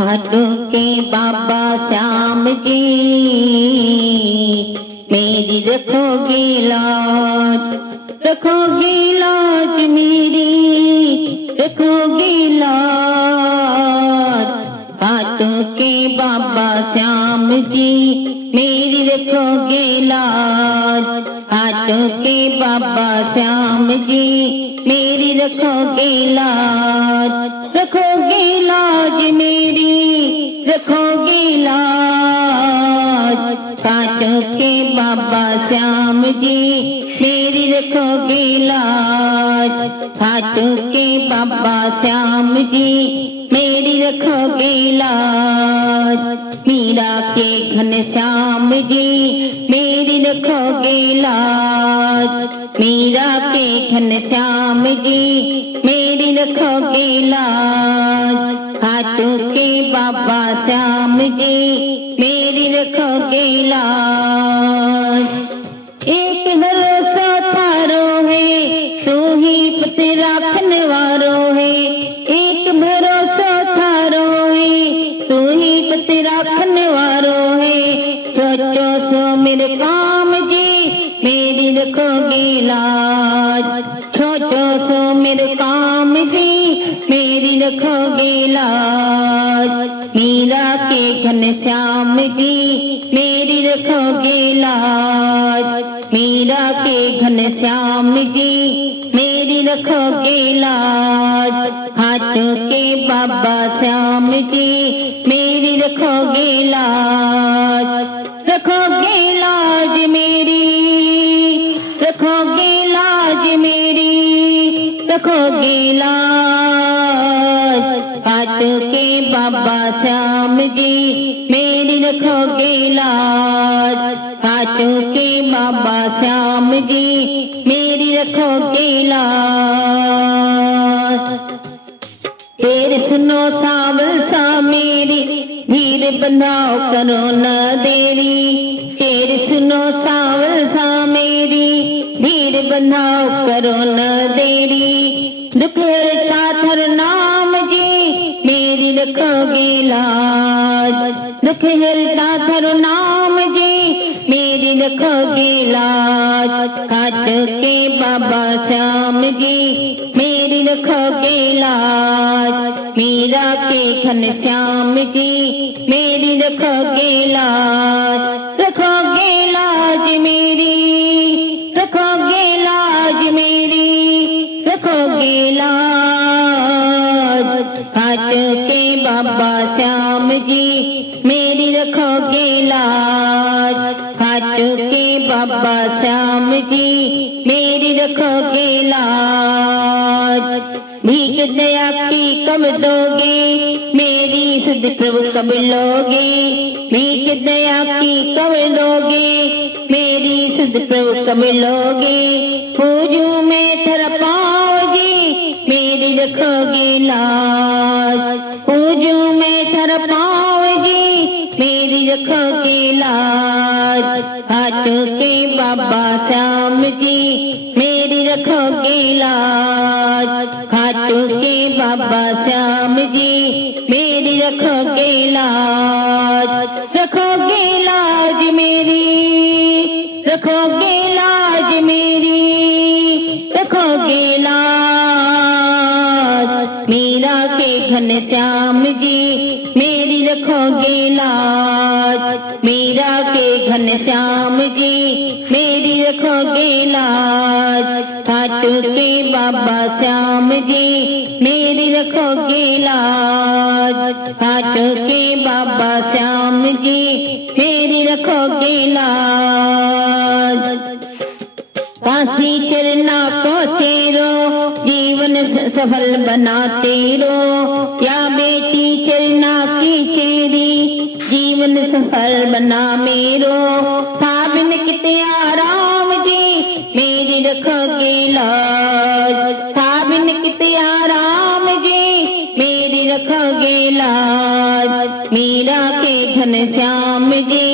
खाटू के बाबा श्याम जी मेरी रखोगे लाज, रखोगे लाज मेरी, रखोगे लाज। खाटू के बाबा श्याम जी मेरी रखोगे लाज, खाटू के बाबा श्याम जी मेरी रखोगे लाज, रखोगे लाज मेरी, रखोगे लाज। खाटू के बाबा श्याम जी मेरी रखोगे लाज, खाटू के बाबा श्याम जी मेरी रखोगे लाज। मीरा के घनश्याम जी मेरी रखोगे लाज, मीरा के घनश्याम जी मेरी रखोगे लाज। खाटू के बाबा श्याम जी मेरी रखोगे लाज। एक भरोसा थारो है तू ही पते राखने वारो है, एक भरोसा थारो है तू ही पते राखने वारो है। छोटो सो मेरे काम जी मेरी रखोगे लाज, छोटो सो मेरे काम जी मेरी रखोगे लाज। मीरा के घनश्याम जी मेरी रखोगे लाज, मीरा के घनश्याम जी मेरी रखोगे लाज। खाटू के बाबा श्याम जी मेरी रखोगे लाज, रखोगे लाज मेरी, रखोगे लाज मेरी, रखोगे लाज। खाटू के बाबा श्याम जी मेरी रखोगे लाज, खाटू के बाबा श्याम जी मेरी रखोगे लाज। तेरे सुनो सावल सा मेरी धीर बंधाओ करो न देरी, तेरे सुनो सावल सा मेरी धीर बंधाओ करो न देरी। दुख हरता थर नाम जी मेरी रखोगे लाज, दुख हरता थर नाम जी मेरी रखोगे लाज। खाटू के बाबा श्याम जी मेरी रखोगे लाज, मीरा के घनश्याम जी मेरी रखोगे लाज, रखोगे लाज मेरी, रखोगे लाज मेरी, रखोगे लाज। खाटू के बाबा श्याम जी मेरी रखोगे लाज, खाटू के बाबा श्याम जी मेरी रखोगे लाज। भीख दया की कब दोगे मेरी सुध प्रभु कब लोगे, भीख दया की कब दोगे मेरी सुध प्रभु कब लोगे। पूजू मैं थर पाँव जी मेरी रखोगे लाज, पूजू मैं थर पाँव जी मेरी रखोगे लाज। खाटू के बाबा श्याम जी मेरी रखोगे लाज, खाटू के बाबा श्याम जी मेरी रखोगे लाज, रखोगे लाज मेरी, रखोगे लाज मेरी, रखोगे लाज। मीरा के घनश्याम जी मेरी रखोगे लाज, मीरा के घनश्याम जी मेरी रखोगे लाज। खाटू के बाबा श्याम जी मेरी रखोगे लाज, खाटू के बाबा श्याम जी मेरी रखोगे लाज। काशी चरना को चेरो जीवन सफल बनाते रो, या बेटी चरना की चेरी जीवन सफल बना मेरो। था बिन किते आराम जी मेरी रखोगे लाज, था बिन किते आराम जी मेरी रखोगे लाज। मीरा के घनश्याम जी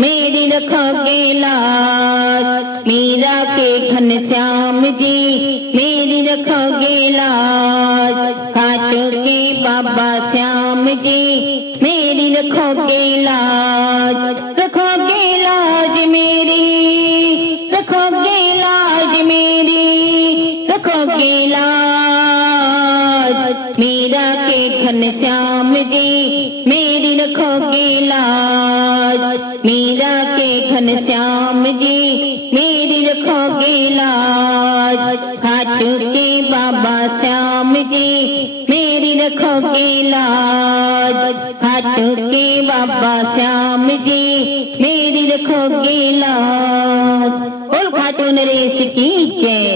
मेरी रखोगे लाज, मीरा के घनश्याम जी मेरी रखोगे लाज। खाटू के बाबा बाबा श्याम जी मेरी रखोगे लाज, रखोगे लाज मेरी, रखोगे लाज मेरी, रखोगे लाज। मीरा के घनश्याम जी मेरी रखोगे लाज, मीरा के घनश्याम जी मेरी रखोगे लाज। खाटू के बाबा श्याम जी मेरी रखोगे लाज, खाटू के बाबा श्याम जी मेरी रखोगे लाज। बोल खाटू नरेश की जय,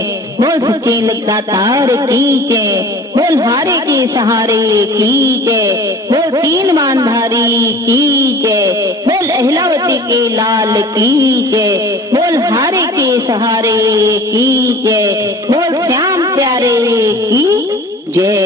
बोल सच्चे लगातार की जय, बोल हारे के सहारे की जय, बोल तीन मानधारी की जय, बोल अहिलावती के लाल की जय, बोल हारे के सहारे की जय, बोल श्याम प्यारे की जय।